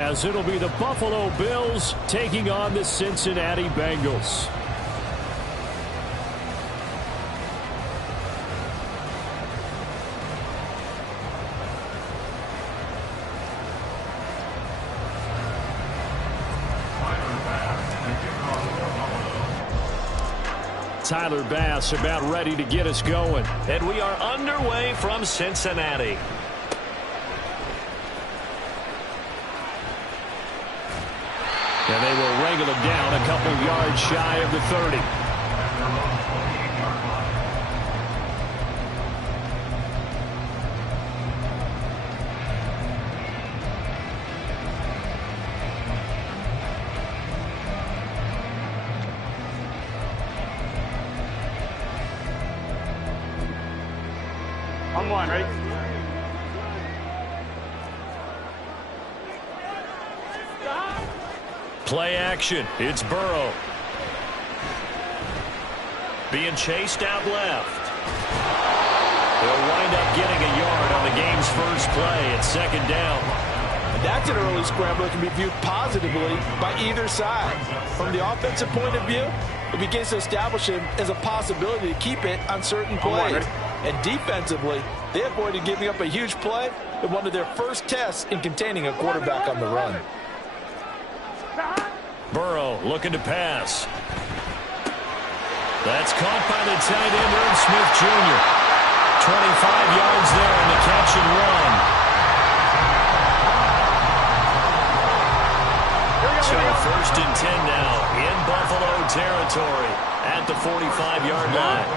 As it'll be the Buffalo Bills taking on the Cincinnati Bengals. Tyler Bass about ready to get us going. And we are underway from Cincinnati. And they will wrangle him down a couple yards shy of the 30. On one, ready? Play action. It's Burrow. Being chased out left. They'll wind up getting a yard on the game's first play at second down. That's an early scramble that can be viewed positively by either side. From the offensive point of view, it begins to establish him as a possibility to keep it on certain plays. And defensively, they avoided giving up a huge play in one of their first tests in containing a quarterback on the run. Burrow looking to pass. That's caught by the tight end, Irv Smith Jr. 25 yards there in the catch and run. So first and 10 now in Buffalo territory at the 45-yard line.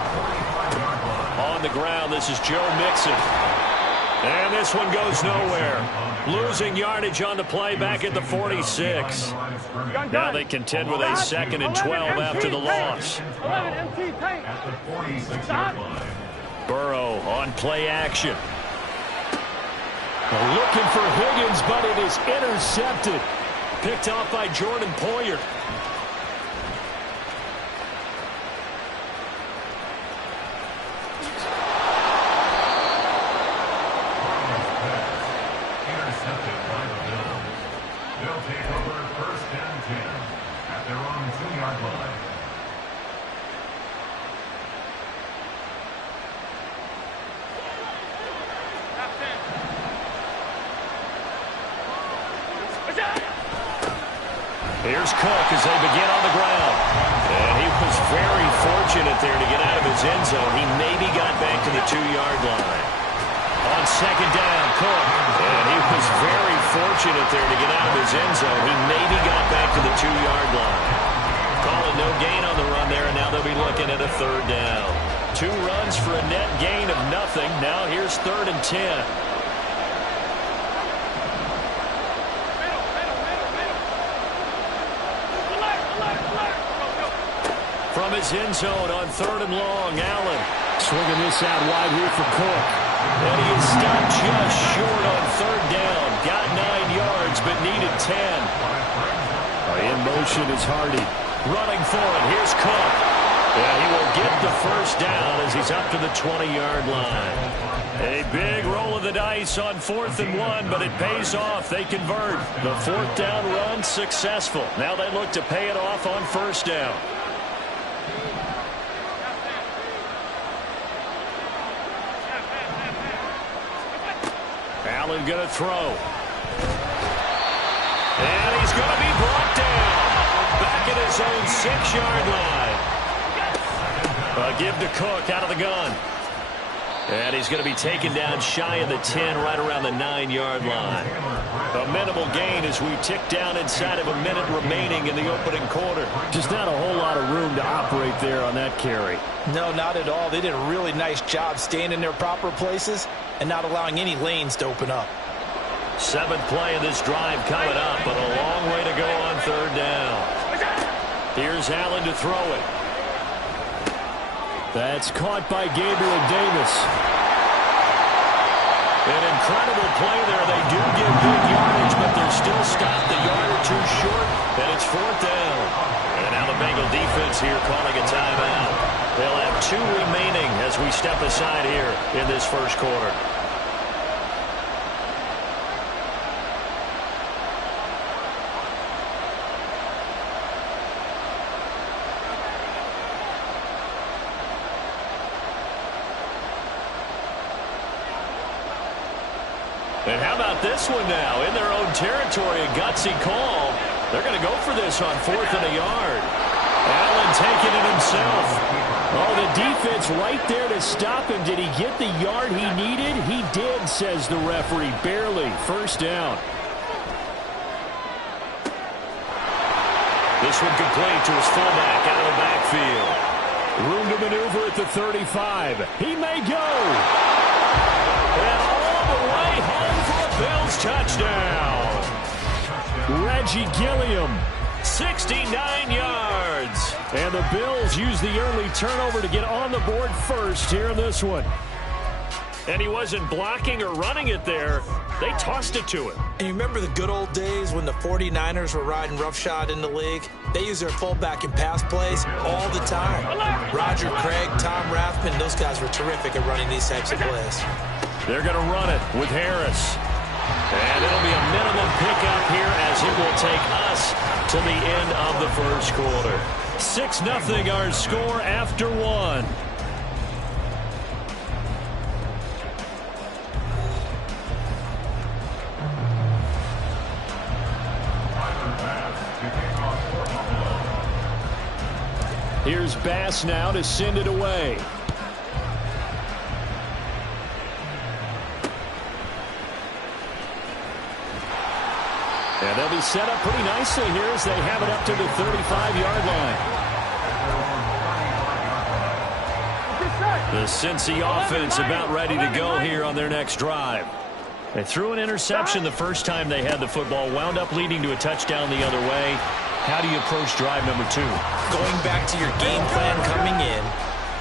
On the ground, this is Joe Mixon. And this one goes nowhere. Losing yardage on the play back at the 46. Now they contend with a 2nd and 12 after the loss. Burrow on play action. Looking for Higgins, but it is intercepted. Picked off by Jordan Poyer. Here's Cook as they begin on the ground. And he was very fortunate there to get out of his end zone. He maybe got back to the 2-yard line. On second down, Cook. And he was very fortunate there to get out of his end zone. He maybe got back to the 2-yard line. Calling no gain on the run there, and now they'll be looking at a 3rd down. 2 runs for a net gain of nothing. Now here's 3rd and 10. From his end zone on 3rd and long, Allen swinging this out wide here for Cook. And he is stopped just short on 3rd down. Got 9 yards, but needed 10. In motion is Hardy. Running for it. Here's Cook. And he will get the 1st down as he's up to the 20-yard line. A big roll of the dice on 4th and 1, but it pays off. They convert. The 4th down run successful. Now they look to pay it off on 1st down. Allen going to throw. And he's going to be brought down. Back at his own 6-yard line. A give to Cook out of the gun. And he's going to be taken down shy of the 10, right around the 9-yard line. A minimal gain as we tick down inside of a minute remaining in the opening quarter. Just not a whole lot of room to operate there on that carry. No, not at all. They did a really nice job staying in their proper places and not allowing any lanes to open up. 7th play of this drive coming up, but a long way to go on 3rd down. Here's Allen to throw it. That's caught by Gabriel Davis. An incredible play there. They do get big yardage, but they're still stopped a yard or 2 short, and it's 4th down. And now the Bengal defense here calling a timeout. They'll have 2 remaining as we step aside here in this 1st quarter. And how about this one now? In their own territory, a gutsy call. They're going to go for this on 4th and a yard. Allen taking it himself. Oh, the defense right there to stop him. Did he get the yard he needed? He did, says the referee. Barely. First down. This one complete to his fullback out of the backfield. Room to maneuver at the 35. He may go. And all the way home for a Bills touchdown. Reggie Gilliam, 69 yards. And the Bills use the early turnover to get on the board first here in this one. And he wasn't blocking or running it there. They tossed it to him. And you remember the good old days when the 49ers were riding roughshod in the league? They use their fullback in pass plays all the time. Roger Craig, Tom Rathman, those guys were terrific at running these types of plays. They're going to run it with Harris. And it'll be a minimum pickup here as it will take us to the end of the first quarter. 6-0 our score after one. Here's Bass now to send it away. And they'll be set up pretty nicely here as they have it up to the 35-yard line. The Cincy offense about ready to go here on their next drive. They threw an interception the first time they had the football, wound up leading to a touchdown the other way. How do you approach drive number 2? Going back to your game plan coming in,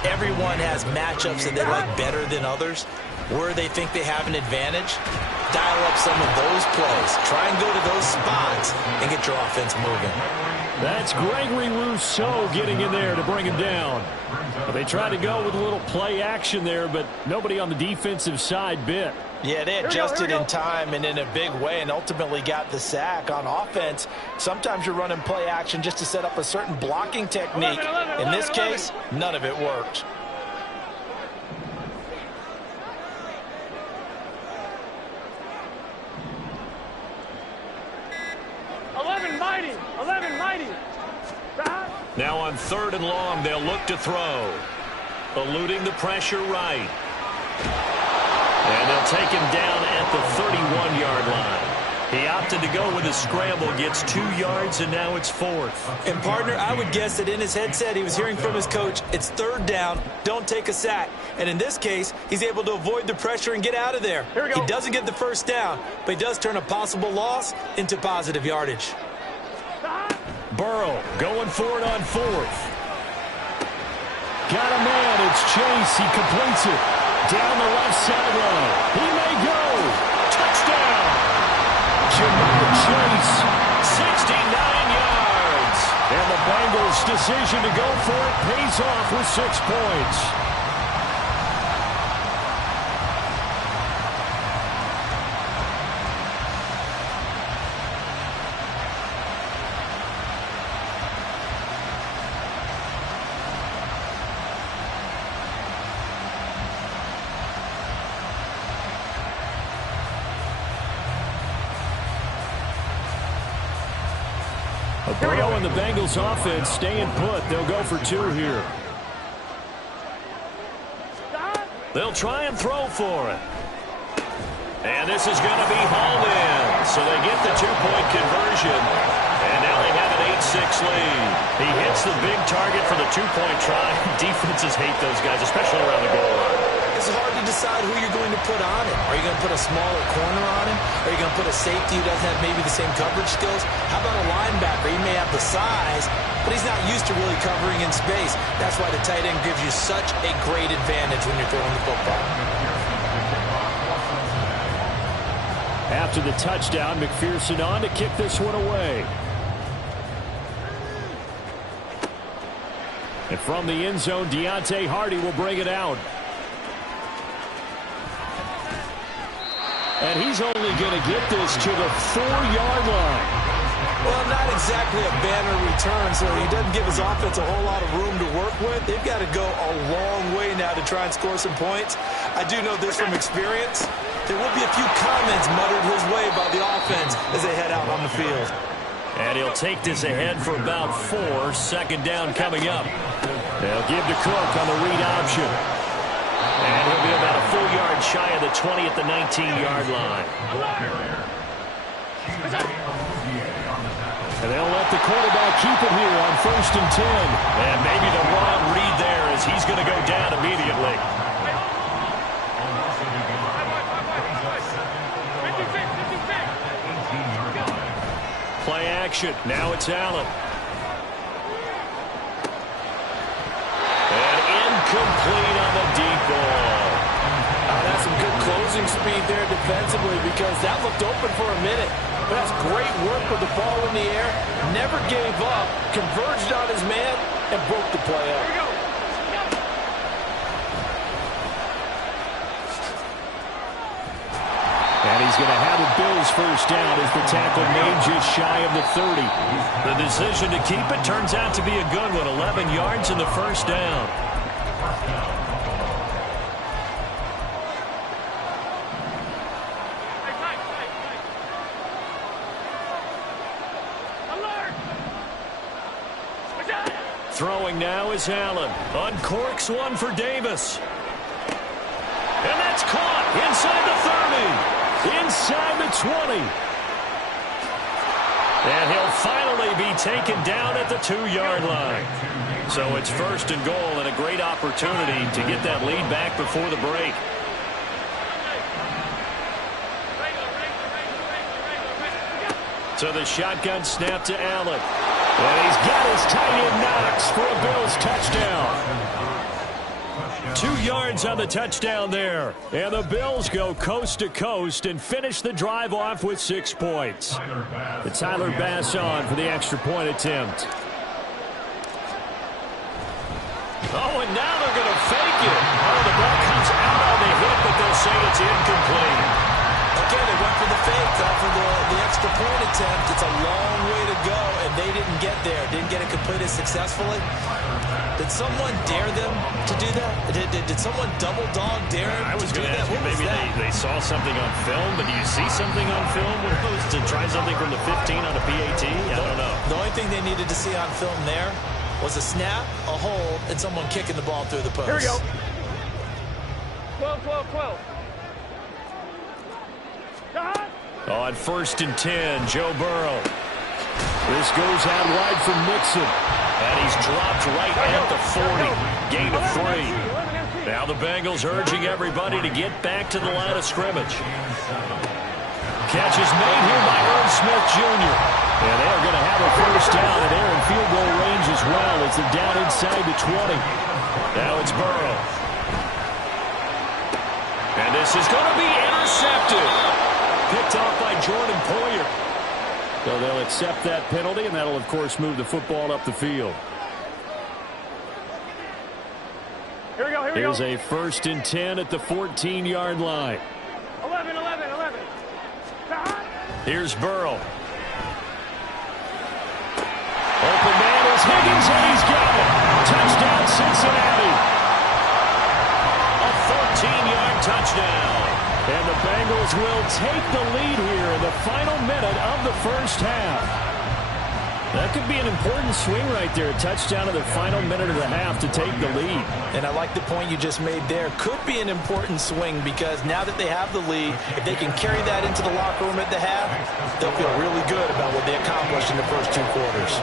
everyone has matchups that they like better than others. Where they think they have an advantage, dial up some of those plays. Try and go to those spots and get your offense moving. That's Gregory Rousseau getting in there to bring him down. They tried to go with a little play action there, but nobody on the defensive side bit. Yeah, they adjusted in time and in a big way and ultimately got the sack on offense. Sometimes you're running play action just to set up a certain blocking technique. In this case, none of it worked. Now on 3rd and long, they'll look to throw. Eluding the pressure right. And they'll take him down at the 31-yard line. He opted to go with a scramble, gets 2 yards, and now it's 4th. And, partner, I would guess that in his headset he was hearing from his coach, it's 3rd down, don't take a sack. And in this case, he's able to avoid the pressure and get out of there. He doesn't get the first down, but he does turn a possible loss into positive yardage. Burrow going for it on 4th. Got a man. It's Chase. He completes it. Down the left sideline. He may go. Touchdown. Jamar Chase. 69 yards. And the Bengals' decision to go for it pays off with 6 points. Burrow and the Bengals offense staying put. They'll go for 2 here. They'll try and throw for it. And this is going to be hauled in. So they get the 2-point conversion. And now they have an 8-6 lead. He hits the big target for the 2-point try. Defenses hate those guys, especially around the goal line. It's hard to decide who you're going to put on him. Are you going to put a smaller corner on him? Are you going to put a safety who doesn't have maybe the same coverage skills? How about a linebacker? He may have the size, but he's not used to really covering in space. That's why the tight end gives you such a great advantage when you're throwing the football. After the touchdown, McPherson on to kick this one away. And from the end zone, Deontay Hardy will bring it out. And he's only going to get this to the 4-yard line. Well, not exactly a banner return, so he doesn't give his offense a whole lot of room to work with. They've got to go a long way now to try and score some points. I do know this from experience. There will be a few comments muttered his way by the offense as they head out on the field. And he'll take this ahead for about 4. Second down coming up. They'll give to Cook on the read option. And he'll be about a full yard shy of the 20 at the 19-yard line. And they'll let the quarterback keep it here on 1st and 10. And maybe the wrong read there as he's going to go down immediately. Play action. Now it's Allen. And incomplete on the deep ball. That's some good closing speed there defensively because that looked open for a minute. But that's great work with the ball in the air. Never gave up. Converged on his man and broke the play up. Here we go. And he's going to have a Bills first down as the tackle made just shy of the 30. The decision to keep it turns out to be a good one. 11 yards in the first down. Throwing now is Allen. Uncorks one for Davis. And that's caught inside the 30. Inside the 20. And he'll finally be taken down at the 2-yard line. So it's 1st and goal and a great opportunity to get that lead back before the break. So the shotgun snap to Allen. And he's got his tight end Knox for a Bills touchdown. 2 yards on the touchdown there. And the Bills go coast to coast and finish the drive off with 6 points. The Tyler Bass on for the extra point attempt. Oh, and now they're going to fake it. Oh, the ball comes out on the hit, but they'll say it's incomplete. Again, they went for the fake off of the extra point attempt. It's a long way to go, and they didn't get there. Didn't get it completed successfully. Did someone dare them to do that? Did someone double dog dare them to do that? Maybe they saw something on film, but do you see something on film when it goes to try something from the 15 on a PAT? I don't know. The only thing they needed to see on film there was a snap, a hold, and someone kicking the ball through the post. Here we go. 12, 12, 12. On 1st and 10, Joe Burrow. This goes out wide for Mixon. And he's dropped right at the 40. Gain of 3. Now the Bengals urging everybody to get back to the line of scrimmage. Catch is made here by Irv Smith Jr. And they're going to have a first down, and they're in field goal range as well as they're down inside the 20. Now it's Burrow. And this is going to be intercepted. Picked off by Jordan Poyer. So they'll accept that penalty, and that'll, of course, move the football up the field. Here we go, here we Here's go. a 1st and 10 at the 14-yard line. 11, 11, 11. Here's Burrow. Open man is Higgins, and he's got it. Touchdown, Cincinnati. A 14-yard touchdown. And the Bengals will take the lead here in the final minute of the first half. That could be an important swing right there. A touchdown in the final minute of the half to take the lead. And I like the point you just made there. Could be an important swing because now that they have the lead, if they can carry that into the locker room at the half, they'll feel really good about what they accomplished in the first 2 quarters.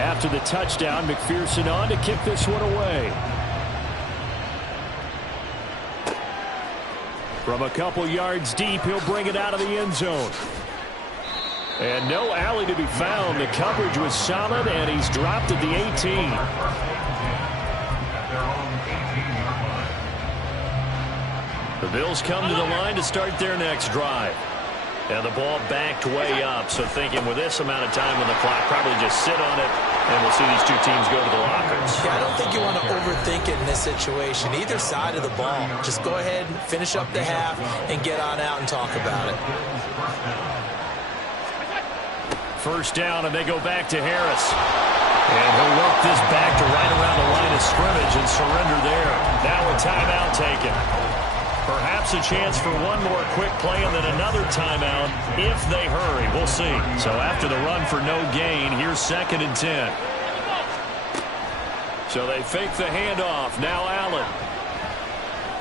After the touchdown, McPherson on to kick this one away. From a couple yards deep, he'll bring it out of the end zone. And no alley to be found. The coverage was solid, and he's dropped at the 18. The Bills come to the line to start their next drive. And the ball backed way up, so thinking with this amount of time on the clock, probably just sit on it, and we'll see these 2 teams go to the lockers. Yeah, I don't think you want to overthink it in this situation. Either side of the ball. Just go ahead, finish up the half, and get on out and talk about it. First down, and they go back to Harris. And he'll work this back to right around the line of scrimmage and surrender there. Now a timeout taken. Perhaps a chance for one more quick play and then another timeout if they hurry. We'll see. So after the run for no gain, here's 2nd and 10. So they fake the handoff. Now Allen.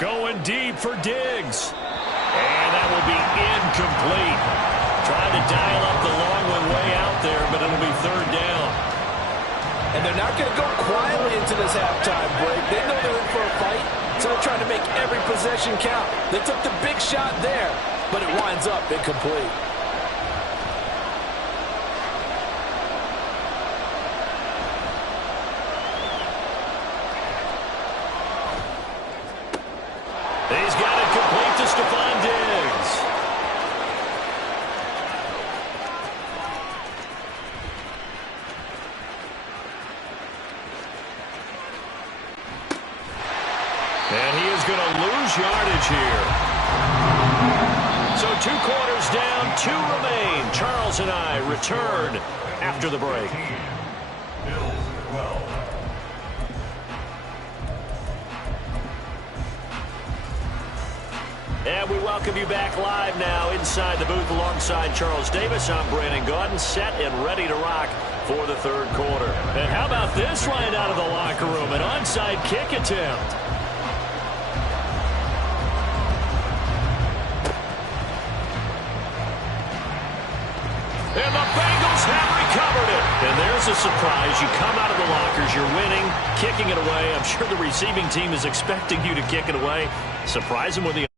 Going deep for Diggs. And that will be incomplete. Trying to dial up the long one way out there, but it'll be 3rd down. And they're not going to go quietly into this halftime break. They know they're in for a fight, so they're trying to make every possession count. They took the big shot there, but it winds up incomplete. He's got it complete to Stephon Diggs. And he is going to lose yardage here. So 2 quarters down, 2 remain. Charles and I return after the break. And we welcome you back live now inside the booth alongside Charles Davis. I'm Brandon Gaudin, set and ready to rock for the 3rd quarter. And how about this line out of the locker room? An onside kick attempt. And the Bengals have recovered it. And there's a surprise. You come out of the lockers, you're winning, kicking it away. I'm sure the receiving team is expecting you to kick it away. Surprise them with the